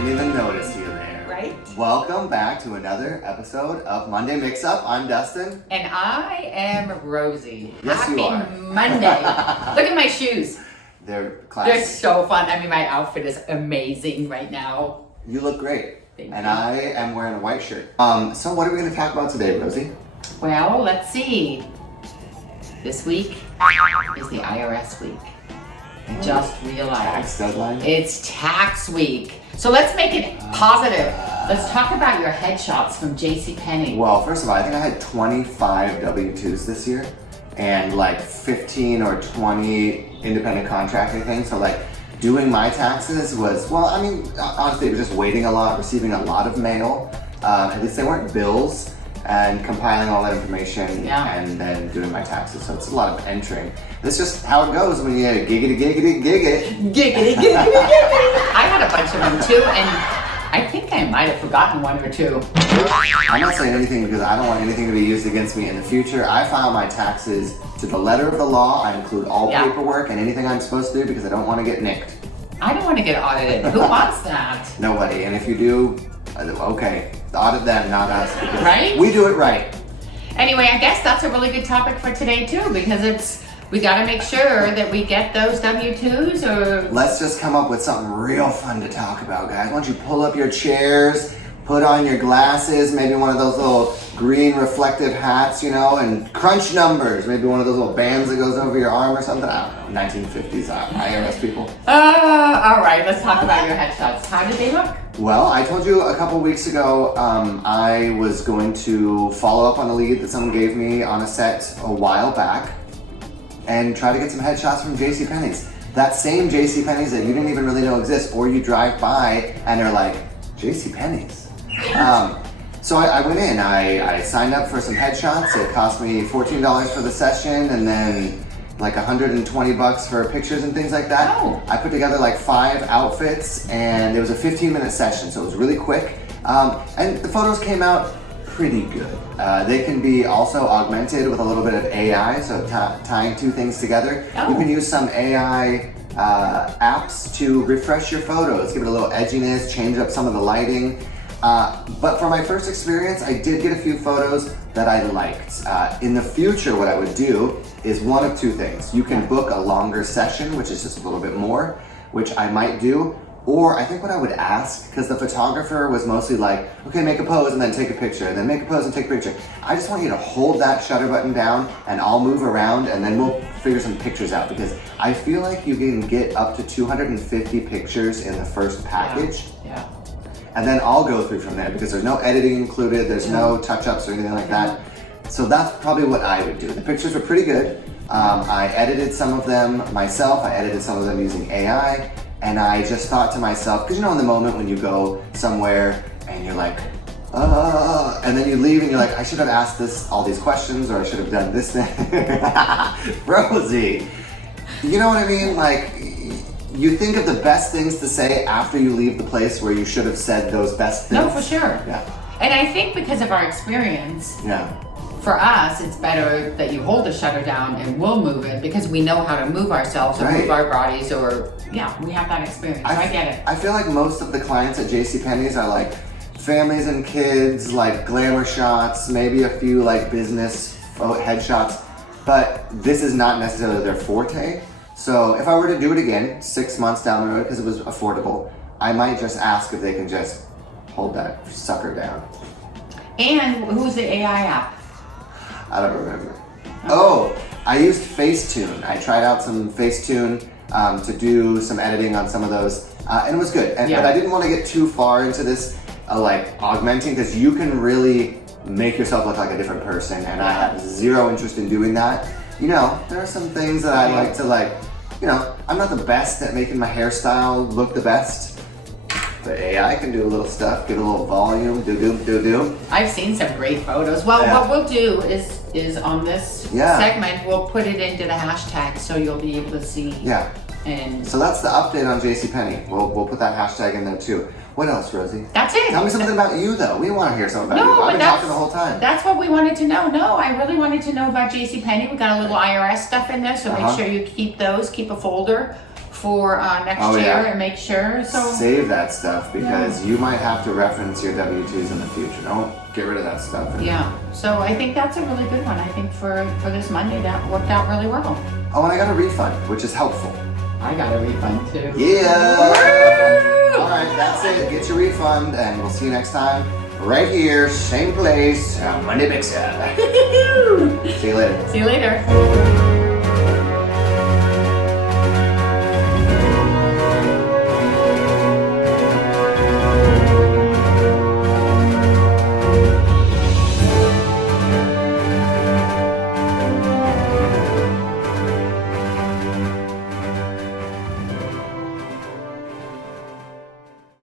didn't even notice you there. Right? Welcome back to another episode of Monday Mix-Up. I'm Dustin. And I am Rosie. Yes, Happy you are. Monday. Look at my shoes. They're classic. They're so fun. I mean, my outfit is amazing right now. You look great. Thank and you. I am wearing a white shirt. So what are we going to talk about today, Rosie? Well, let's see. This week is the IRS week. I just realized. Tax deadline? It's tax week. So let's make it positive. Let's talk about your headshots from JCPenney. Well, first of all, I think I had 25 W-2s this year and like 15 or 20 independent contractor things. So like doing my taxes was, well, I mean, honestly, it was just waiting a lot, receiving a lot of mail. At least they weren't bills, and compiling all that information and then doing my taxes. So it's a lot of entering. That's just how it goes when you giggity, giggity, gig it. Giggity, giggity, giggity. I had a bunch of them too, and I think I might have forgotten one or two. I'm not saying anything because I don't want anything to be used against me in the future. I file my taxes to the letter of the law. I include all paperwork and anything I'm supposed to do because I don't want to get nicked. I don't want to get audited. Who wants that? Nobody. And if you do, okay, audit them, not us. Right? We do it right. Anyway, I guess that's a really good topic for today too, because we got to make sure that we get those W-2s or... Let's just come up with something real fun to talk about, guys. Why don't you pull up your chairs, put on your glasses, maybe one of those little green reflective hats, you know, and crunch numbers. Maybe one of those little bands that goes over your arm or something. I don't know, 1950s IRS people. All right, let's talk about your headshots. How did they look? Well, I told you a couple weeks ago I was going to follow up on a lead that someone gave me on a set a while back and try to get some headshots from JCPenney's. That same JCPenney's that you didn't even really know exists, or you drive by and they're like, JCPenney's. So I went in, I signed up for some headshots. It cost me $14 for the session and then like $120 for pictures and things like that. Oh. I put together like 5 outfits and it was a 15-minute session, so it was really quick. And the photos came out pretty good. They can be also augmented with a little bit of AI, so tying two things together. Oh. You can use some AI apps to refresh your photos, give it a little edginess, change up some of the lighting. But for my first experience, I did get a few photos that I liked. In the future, what I would do is one of two things. You can book a longer session, which is just a little bit more, which I might do. Or I think what I would ask, because the photographer was mostly like, okay, make a pose and then take a picture, and then make a pose and take a picture. I just want you to hold that shutter button down and I'll move around and then we'll figure some pictures out, because I feel like you can get up to 250 pictures in the first package. Yeah. And then I'll go through from there because there's no editing included, there's no touch-ups or anything like that. So that's probably what I would do. The pictures were pretty good. I edited some of them myself, I edited some of them using AI, and I just thought to myself, because you know in the moment when you go somewhere and you're like, and then you leave and you're like, I should have asked all these questions, or I should have done this thing. Rosie, you know what I mean? Like, you think of the best things to say after you leave the place where you should have said those best things. No, for sure. Yeah. And I think because of our experience, for us, it's better that you hold the shutter down and we'll move it because we know how to move ourselves or move our bodies, or we have that experience. I get it. I feel like most of the clients at JCPenney's are like families and kids, like glamour shots, maybe a few like business headshots, but this is not necessarily their forte. So if I were to do it again 6 months down the road because it was affordable, I might just ask if they can just hold that sucker down. And who's the AI app? I don't remember. Oh, I used Facetune. I tried out some Facetune to do some editing on some of those, and it was good. But I didn't want to get too far into this, like augmenting, because you can really make yourself look like a different person, and I have zero interest in doing that. You know, there are some things that I like to like, you know, I'm not the best at making my hairstyle look the best. The AI can do a little stuff, give it a little volume, do. I've seen some great photos. Well, what we'll do is on this segment, we'll put it into the hashtag so you'll be able to see. Yeah. And so that's the update on JCPenney. We'll put that hashtag in there too. What else, Rosie? That's it. Tell me something about you, though. We want to hear something about you. I've been talking the whole time. That's what we wanted to know. No, I really wanted to know about JCPenney. We got a little IRS stuff in there, so make sure you keep those. Keep a folder for next year and make sure. So save that stuff because you might have to reference your W-2s in the future. Don't get rid of that stuff. Yeah. So I think that's a really good one. I think for this Monday that worked out really well. Oh, and I got a refund, which is helpful. I got a refund too. Yeah. All right, that's it. Get your refund, and we'll see you next time. Right here, same place, Monday Mixup. See you later. See you later.